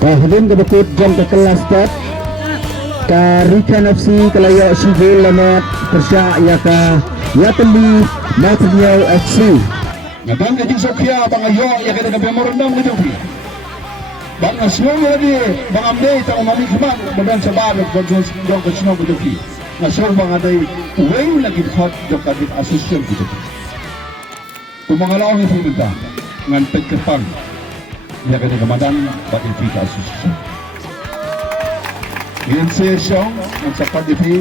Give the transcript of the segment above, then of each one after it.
Hadirin kebekut jam ke kelas start Karikan FC Kelayak Shigil Lamat Persyak Yaka Yateli Matriau FC Nabang Kajik Sofia Bang Ayo yang kena kami merendam ke Jofi Bang Asmong lagi Bang Amde tak umami kemat Badan sebab Bang Jong ke Sinong ke Jofi Nasol Bang Adai Uweng lagi hot Jok Kadit Asosian ke Jofi Pemangalaw ni Pemintah Ngan Pekepang yang kena kemadan Badan Fika Asosian Yan si Siong Ang sapat di Fi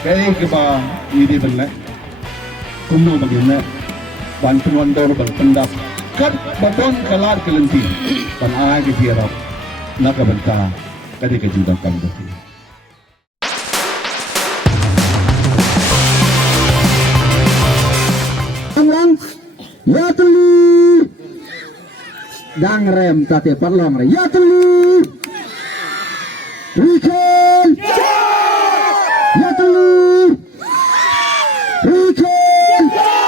Kaya keba Ini benlek Kuno bagian bantuan dor berpendap kat baton kalar kelenti pan ai di hirap nakabanta kadi kajudan kang dati lang ya tuli dang rem tate parlong re ya tuli Riken ya tuli Riken Ta.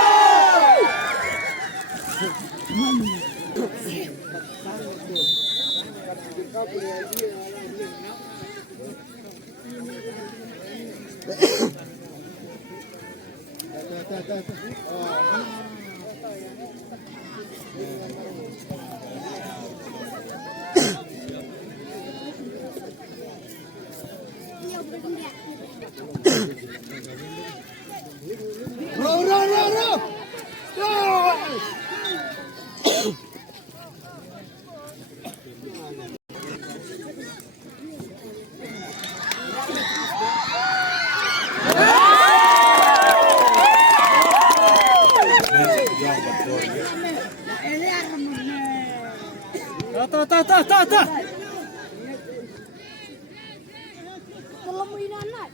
Tolong mo inanak.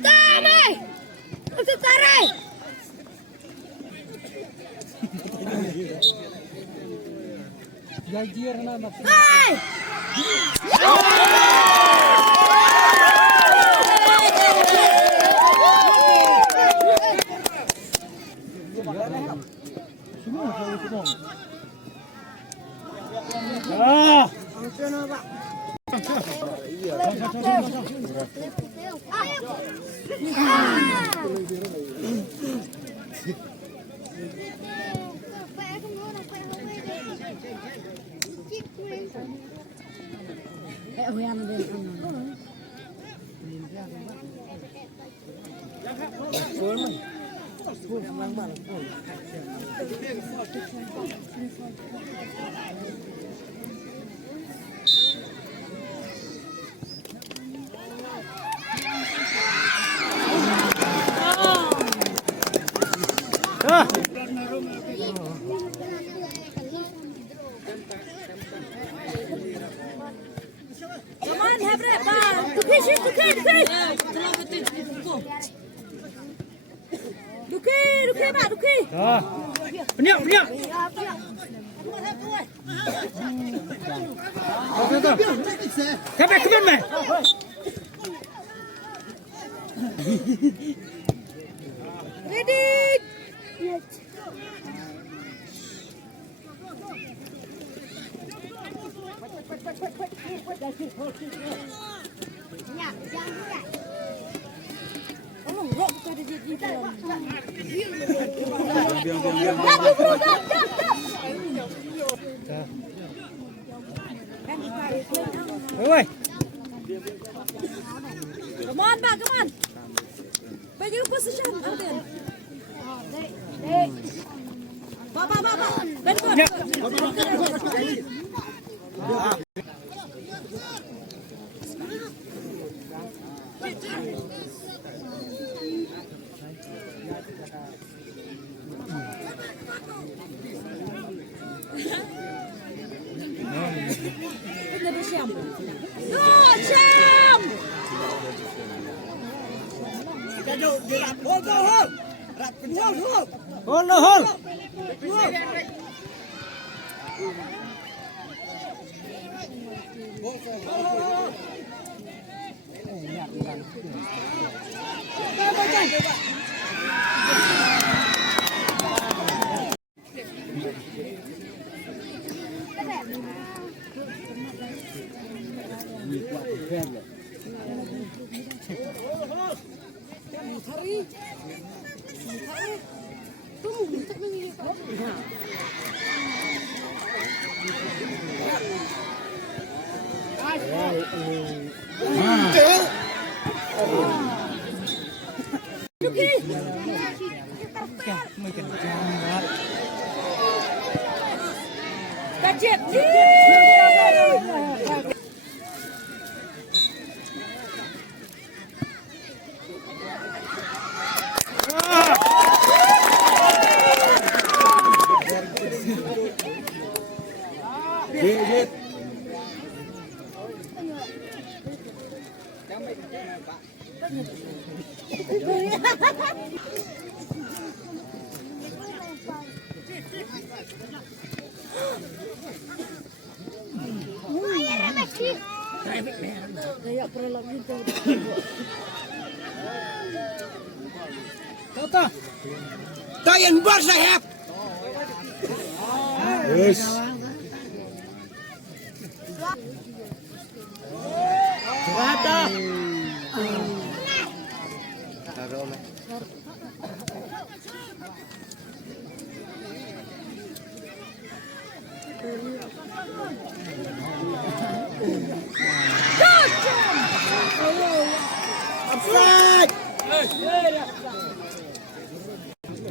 Tarik! Itu tarik! Hai! Come on, have it, ball. Duki, Pak, Duki. Penyak. Kebun, meh. Ready? Oi. Come on, Pak, come on. Bagi position, Arden. Pak. Very good. Hold. Kacip. Tayan bar sahab. Yes.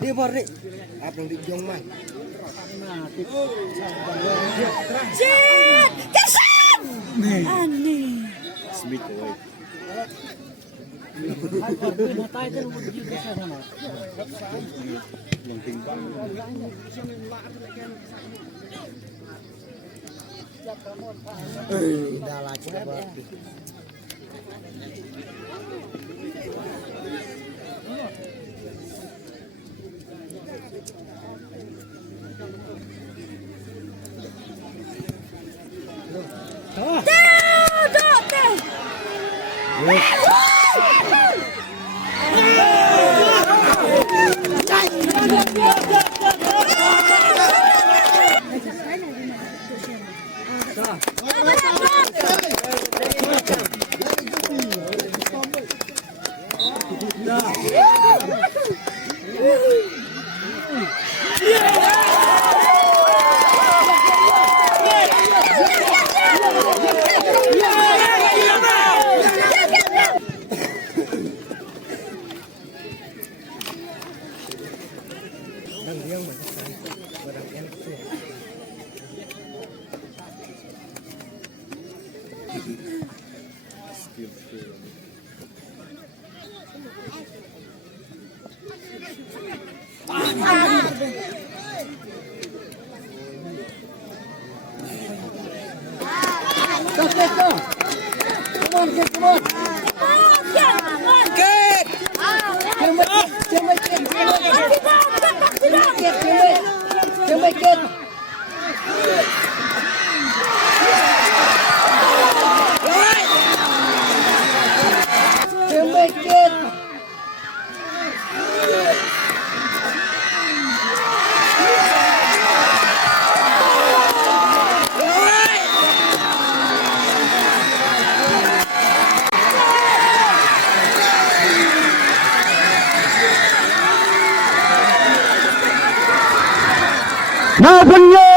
Dia balik. Apa yang dijong mah? Shit! Kesan! Aneh. Dah lah coba. Napunye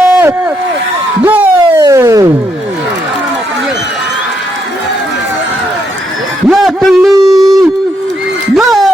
gol Yatli gol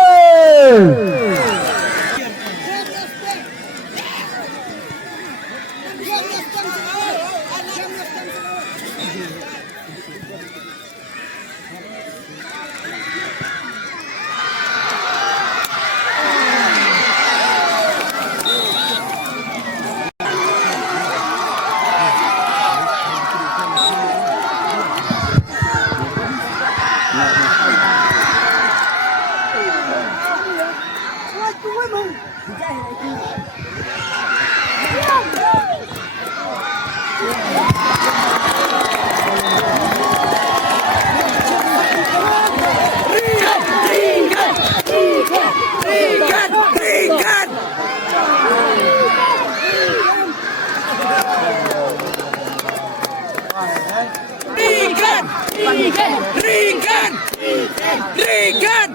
Regan!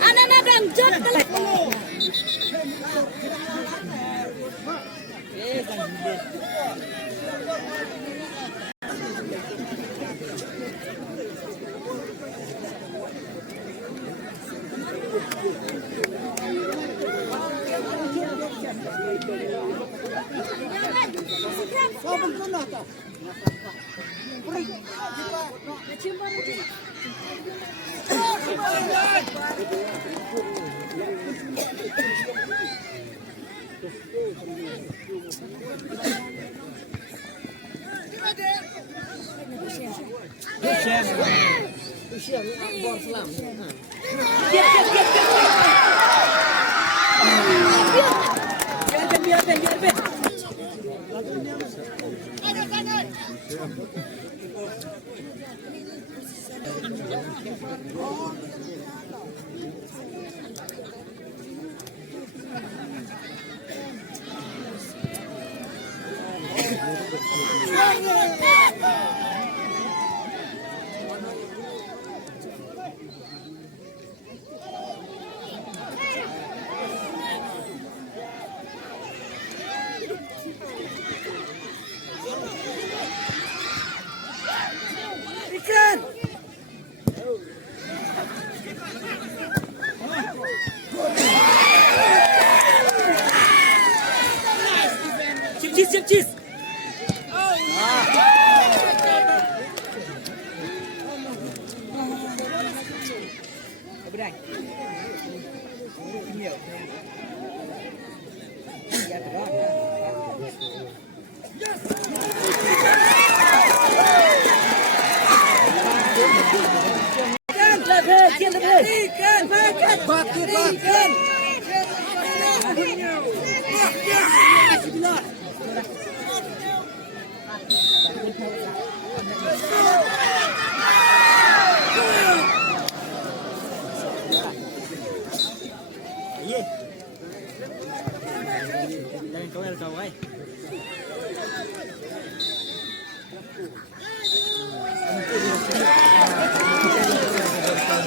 Anak-anak lanjut ke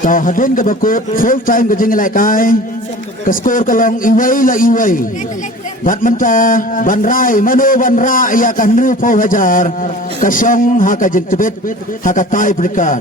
Cho hadirin ke bakut full time ke jengel kai ke skor kalong iwai la iwai badmenta banrai manu banra ya kan rupo hajar kasyong haka jengtebet haka tai berikan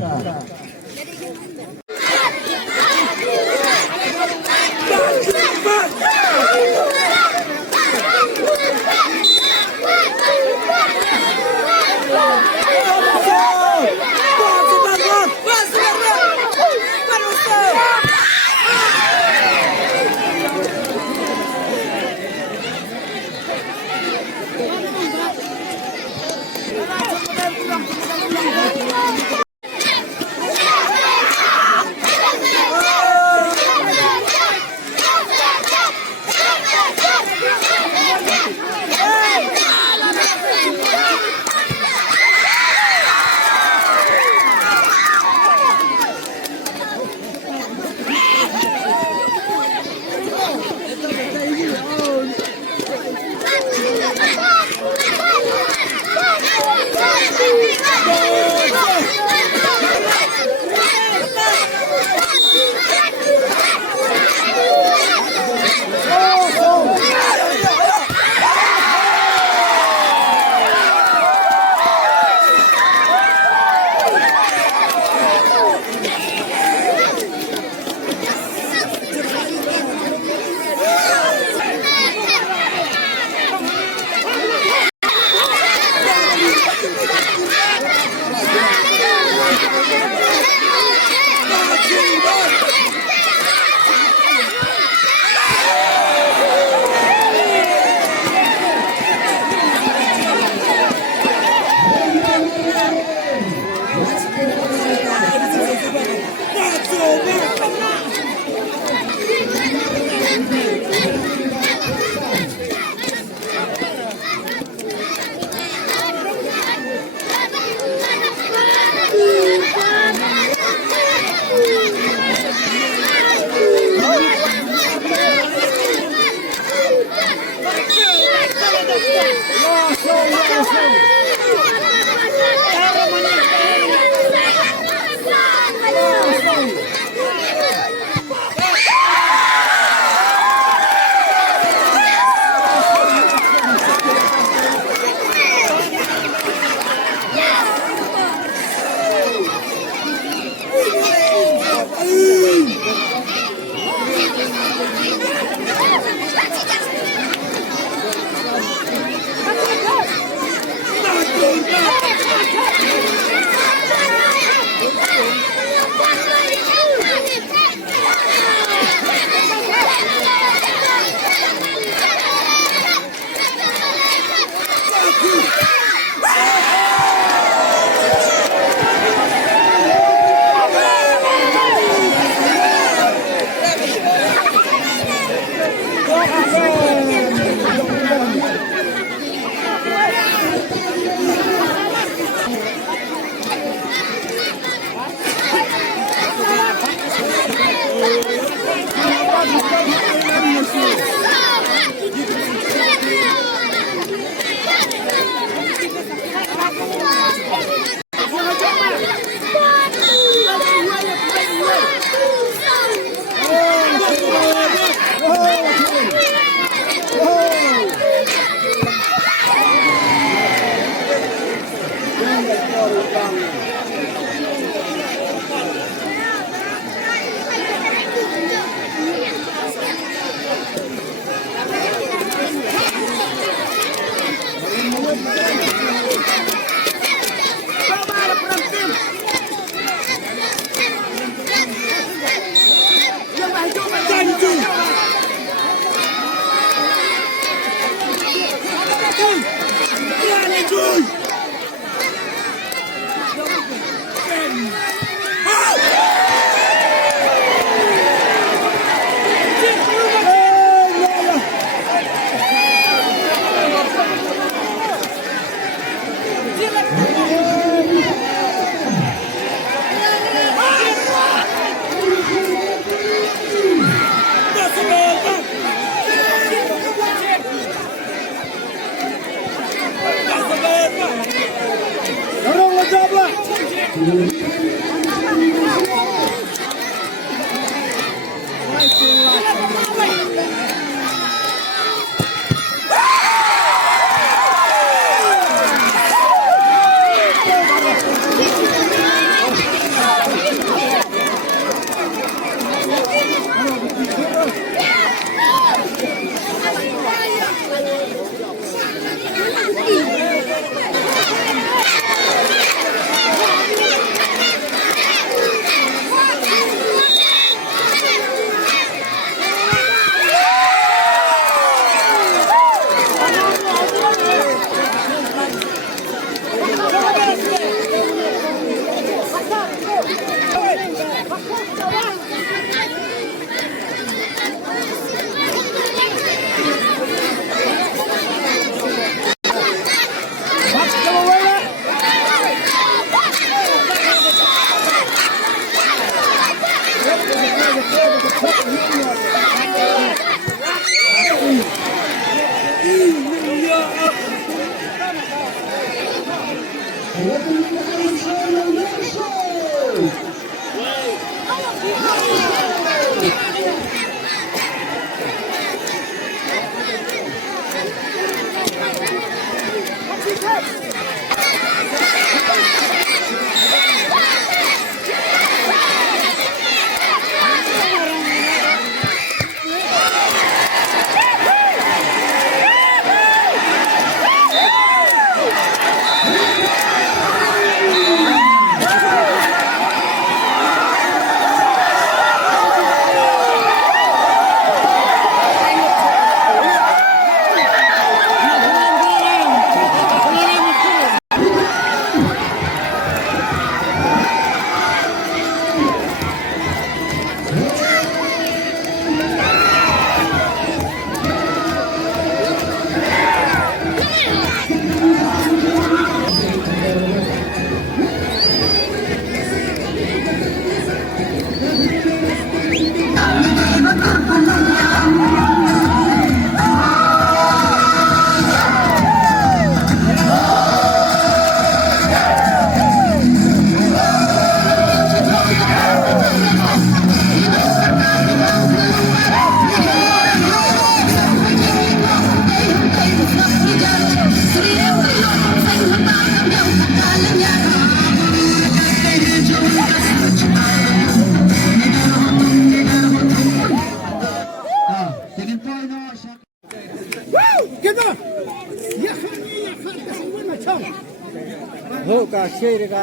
Ho ka share ka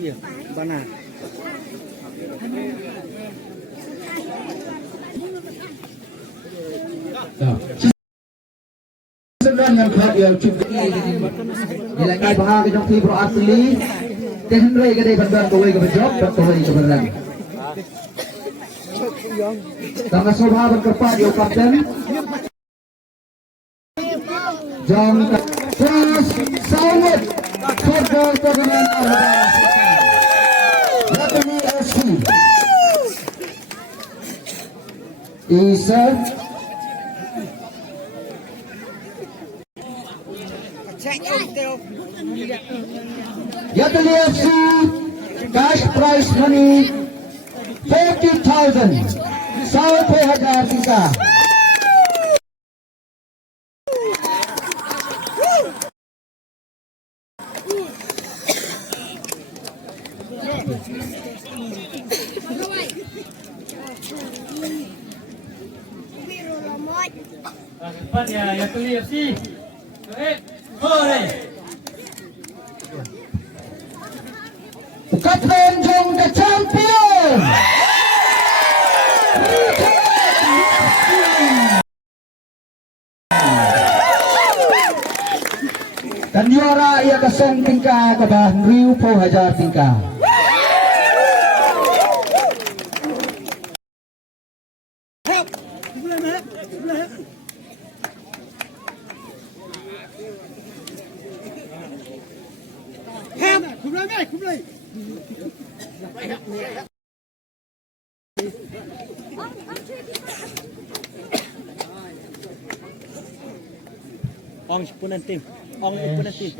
iya bana. Sembilan yang kerap yang cukup nilai bahagi trong thi pro asli tên rây cái đây vẫn đang tôi cái job vẫn tôi cái vẫn lagi tangga sobha vẫn kerpa di kapten jam terus sawit football tournament Yatuni FC Isa Yatuli FC cash prize money 40,000 100,000 sisa. Depan ya Yatuli FC. Hore. Kapten Jong the champion. Dan juara ia kesong tingkah kepada Riu Po Hajar tingkah. Ong sepunan tim. Ong sepunan tim.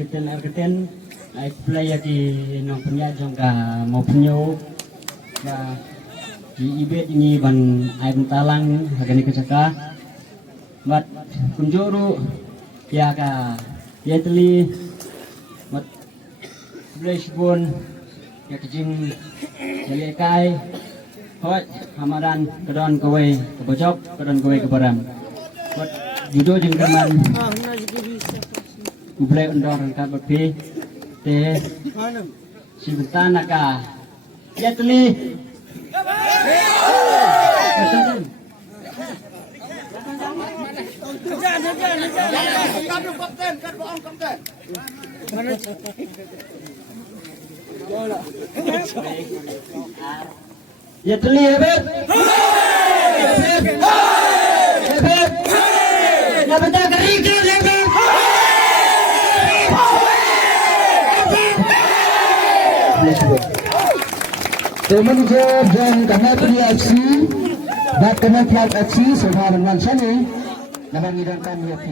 Keten ai player di nong punya jongka mau punyo và di ibet ini ban ai bentalang hagani kecaka mat kunjuru ya ka ya teli mat Blaze pun ya kecing jadi kai hot hamadan kedon kowe kebocok kedon kowe kebaram buat judo jengkeman ublai undor rangka bepi te si bentanaka ya teli ya teli hebet hebet ya bentar kering hebet manager dan Kementerian FC dan Kementerian FC sebenarnya sana, nama ngidangkan FC.